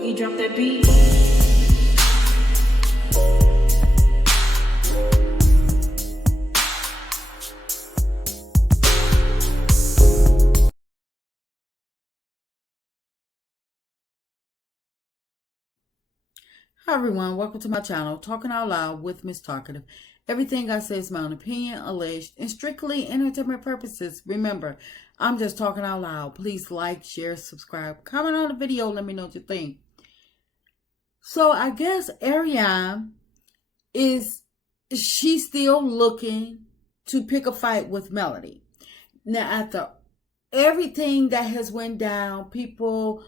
Boogie, drop that beat. Hi everyone, welcome to my channel, Talking Out Loud with Miss Talkative. Everything I say is my own opinion, alleged, and strictly entertainment purposes. Remember, I'm just talking out loud. Please like, share, subscribe, comment on the video, let me know what you think. So I guess Arionne she's still looking to pick a fight with Melody. Now after everything that has went down, people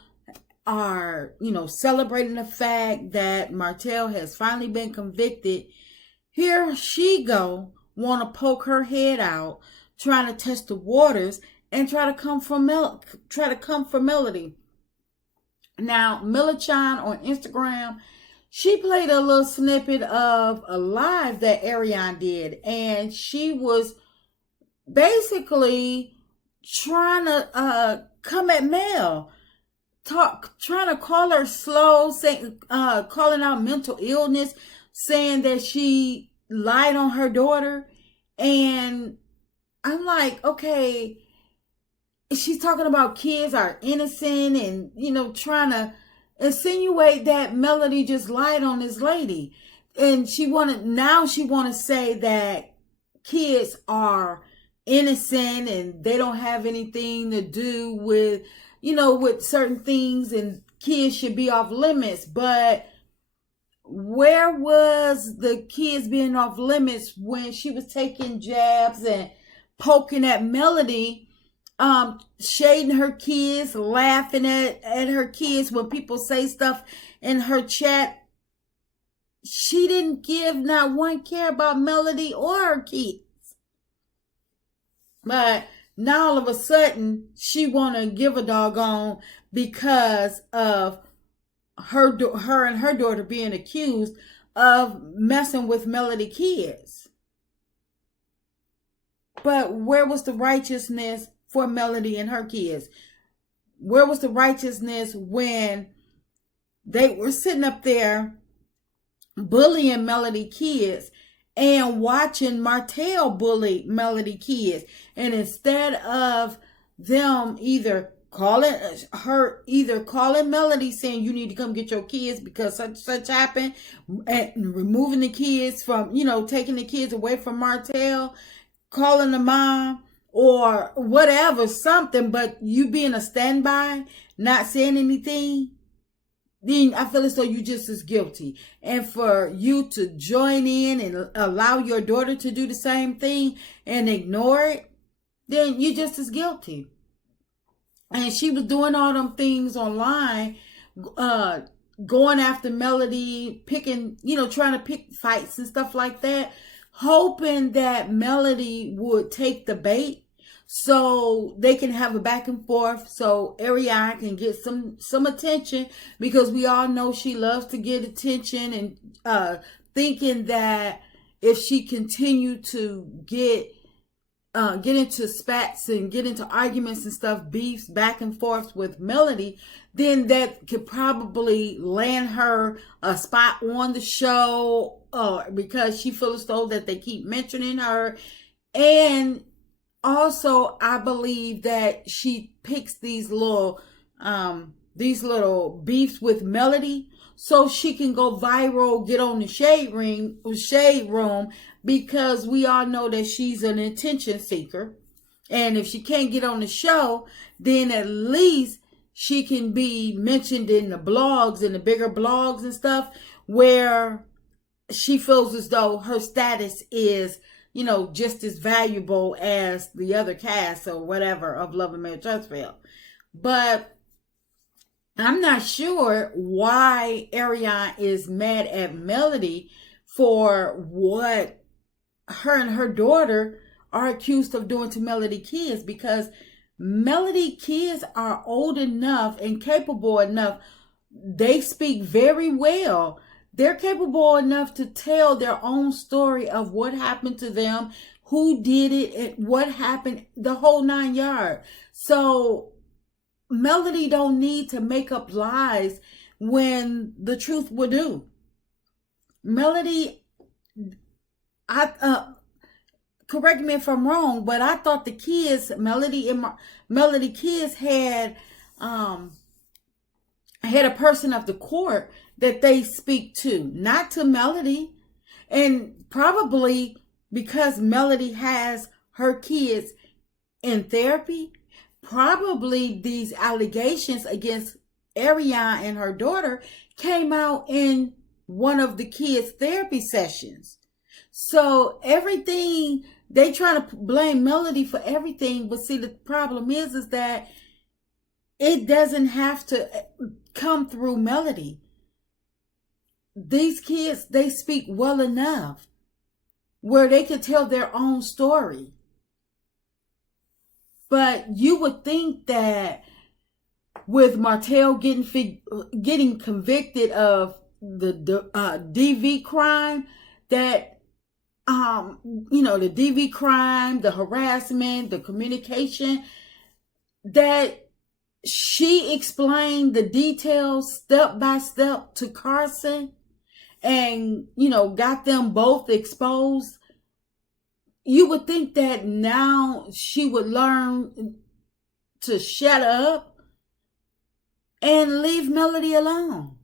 are, celebrating the fact that Martell has finally been convicted. Here she go, want to poke her head out, trying to test the waters and try to come for Melody. Now, Millichan on Instagram, she played a little snippet of a live that Arionne did, and she was basically trying to come at Mel. Trying to call her slow, saying, calling out mental illness, saying that she lied on her daughter. And I'm like, okay, she's talking about kids are innocent and, trying to insinuate that Melody just lied on this lady. And she want to say that kids are innocent and they don't have anything to do with with certain things, and kids should be off limits. But where was the kids being off limits when she was taking jabs and poking at Melody, shading her kids, laughing at her kids when people say stuff in her chat? She didn't give not one care about Melody or her kids. But now all of a sudden, she want to give a doggone because of her and her daughter being accused of messing with Melody kids. But where was the righteousness for Melody and her kids? Where was the righteousness when they were sitting up there bullying Melody kids and watching Martell bully Melody kids? And instead of them either calling Melody saying you need to come get your kids because such happened, and removing the kids from, taking the kids away from Martell, calling the mom or whatever, something, but you being a standby, not saying anything, then I feel as though you just as guilty. And for you to join in and allow your daughter to do the same thing and ignore it, then you're just as guilty. And she was doing all them things online, going after Melody, picking, trying to pick fights and stuff like that, hoping that Melody would take the bait so they can have a back and forth, so Arionne can get some attention, because we all know she loves to get attention, and thinking that if she continued to get into spats and get into arguments and stuff, beefs back and forth with Melody, then that could probably land her a spot on the show, because she feels as though that they keep mentioning her. And also, I believe that she picks these little beefs with Melody so she can go viral, get on the shade room, because we all know that she's an attention seeker. And if she can't get on the show, then at least she can be mentioned in the blogs and the bigger blogs and stuff, where she feels as though her status is, just as valuable as the other cast or whatever of Love and Marriage Huntsville. But I'm not sure why Arionne is mad at Melody for what her and her daughter are accused of doing to Melody kids, because Melody kids are old enough and capable enough. They speak very well. They're capable enough to tell their own story of what happened to them, who did it, and what happened, the whole 9 yards. So Melody don't need to make up lies when the truth will do. Melody, correct me if I'm wrong, but I thought the kids, Melody kids had a person of the court that they speak to, not to Melody. And probably because Melody has her kids in therapy, probably these allegations against Arionne and her daughter came out in one of the kids' therapy sessions. So everything, they try to blame Melody for everything, but see, the problem is that it doesn't have to come through Melody. These kids, they speak well enough where they could tell their own story. But you would think that with Martell getting convicted of the DV crime, that the DV crime, the harassment, the communication, that she explained the details step by step to Carson and, got them both exposed. You would think that now she would learn to shut up and leave Melody alone.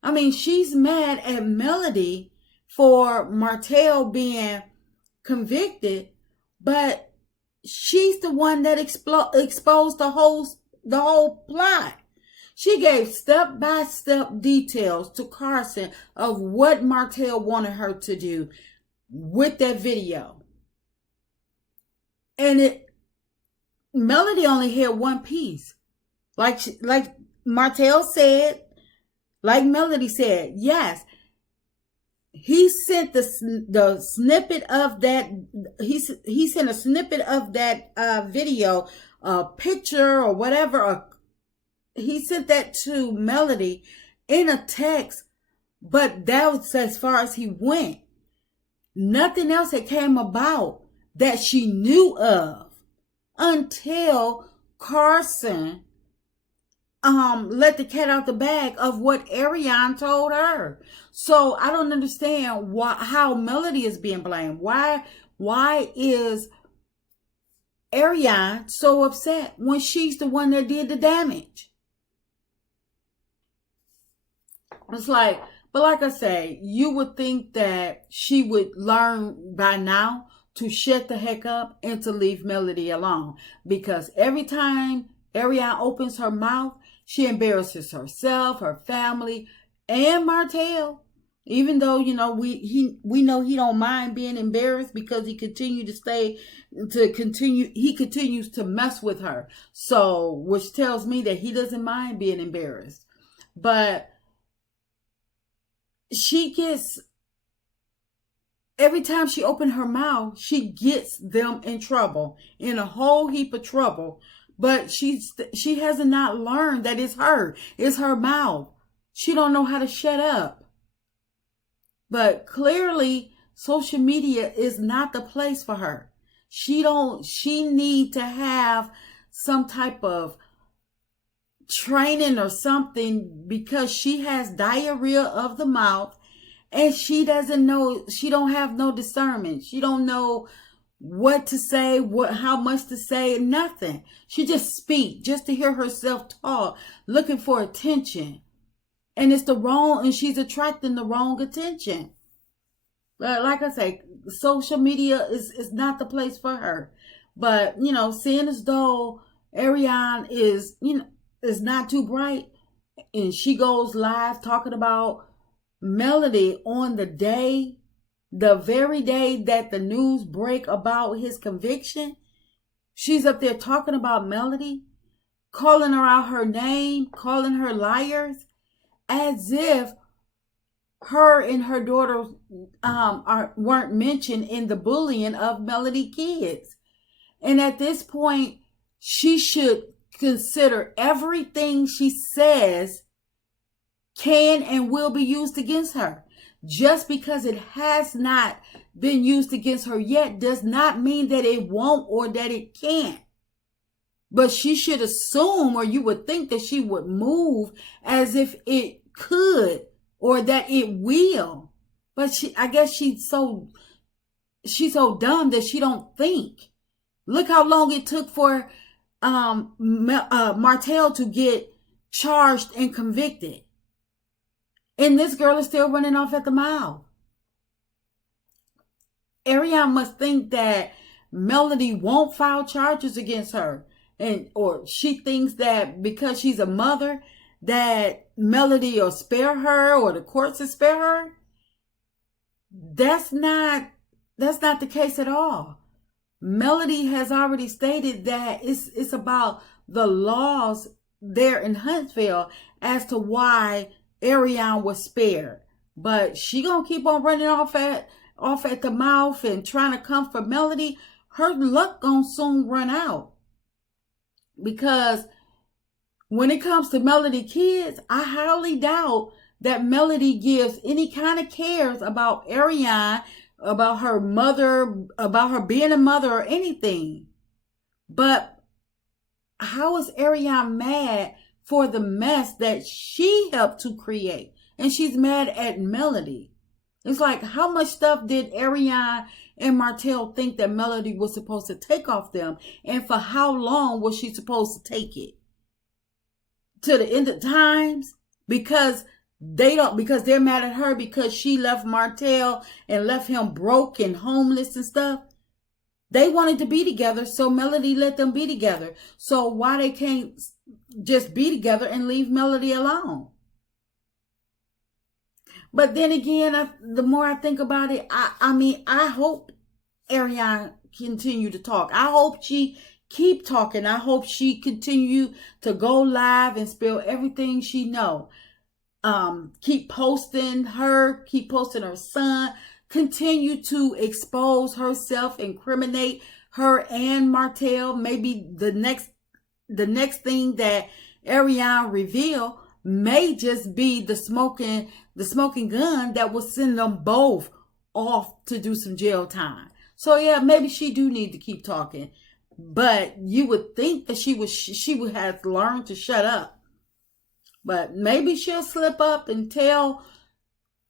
I mean, she's mad at Melody for Martell being convicted, but she's the one that exposed the whole plot. She gave step-by-step details to Carson of what Martell wanted her to do with that video. And Melody only had one piece. Like Martell said, like Melody said, yes, he sent the snippet of that. He sent a snippet of that video, a picture or whatever. He sent that to Melody in a text, but that was as far as he went. Nothing else had came about that she knew of until Carson let the cat out the bag of what Arionne told her. So I don't understand how Melody is being blamed. Why is Arionne so upset when she's the one that did the damage? It's like, but like I say, you would think that she would learn by now to shut the heck up and to leave Melody alone. Because every time Arionne opens her mouth, she embarrasses herself, her family, and Martell. Even though, we know he don't mind being embarrassed because he continues to mess with her. So, which tells me that he doesn't mind being embarrassed. But every time she opens her mouth, she gets them in trouble, in a whole heap of trouble. But she has not learned that it's her mouth. She don't know how to shut up. But clearly, social media is not the place for her. She need to have some type of training or something, because she has diarrhea of the mouth and she doesn't know, she don't have no discernment. She don't know what to say, how much to say, nothing. She just speak just to hear herself talk, looking for attention. And she's attracting the wrong attention. But like I say, social media is not the place for her. But, seeing as though Arionne is not too bright, and she goes live talking about Melody on the very day that the news break about his conviction. She's up there talking about Melody, calling her out her name, calling her liars, as if her and her daughter weren't mentioned in the bullying of Melody kids. And at this point, she should consider everything she says can and will be used against her. Just because it has not been used against her yet does not mean that it won't or that it can't. But she should assume, or you would think that she would move as if it could or that it will. But I guess she's so dumb that she don't think. Look how long it took for Martell to get charged and convicted. And this girl is still running off at the mouth. Arionne must think that Melody won't file charges against her. Or she thinks that because she's a mother, that Melody will spare her or the courts will spare her. That's not the case at all. Melody has already stated that it's about the laws there in Huntsville as to why Arionne was spared. But she gonna keep on running off at the mouth and trying to come for Melody. Her luck gonna soon run out. Because when it comes to Melody kids, I highly doubt that Melody gives any kind of cares about Arionne, about her mother, about her being a mother or anything. But how is Arionne mad for the mess that she helped to create? And she's mad at Melody. It's like, how much stuff did Arionne and Martell think that Melody was supposed to take off them? And for how long was she supposed to take it? To the end of times? Because they're mad at her because she left Martell and left him broke and homeless and stuff. They wanted to be together, so Melody let them be together. So why they can't just be together and leave Melody alone? But then again, the more I think about it, I hope Arionne continue to talk. I hope she keep talking. I hope she continue to go live and spill everything she know. Keep posting her son, continue to expose herself, incriminate her and Martell. Maybe the next thing that Arionne reveal may just be the smoking gun that will send them both off to do some jail time. So yeah, maybe she do need to keep talking, but you would think that she would have learned to shut up. But maybe she'll slip up and tell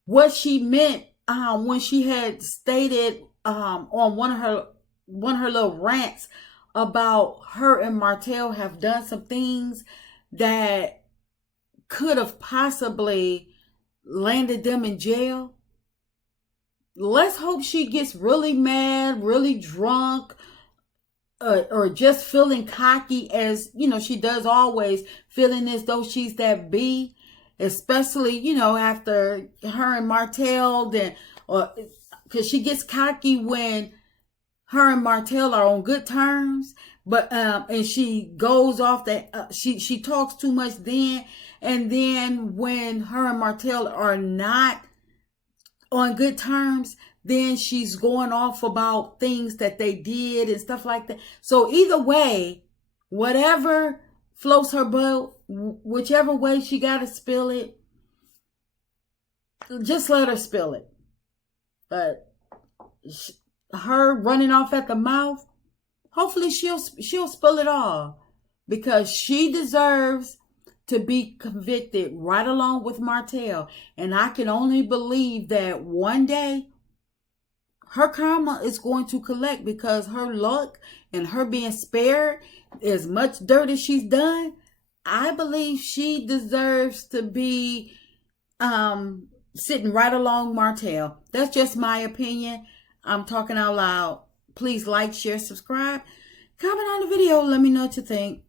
what she meant when she had stated on one of her little rants about her and Martell have done some things that could have possibly landed them in jail. Let's hope she gets really mad, really drunk, or just feeling cocky, as she does always, feeling as though she's that B, especially after her and Martell, because she gets cocky when her and Martell are on good terms, but and she goes off that she talks too much then, and then when her and Martell are not on good terms, then she's going off about things that they did and stuff like that. So either way, whatever floats her boat, whichever way she got to spill it, just let her spill it. But her running off at the mouth, hopefully she'll spill it all, because she deserves to be convicted right along with Martell. And I can only believe that one day her karma is going to collect, because her luck and her being spared as much dirt as she's done, I believe she deserves to be sitting right along Martell. That's just my opinion. I'm talking out loud. Please like, share, subscribe, comment on the video. Let me know what you think.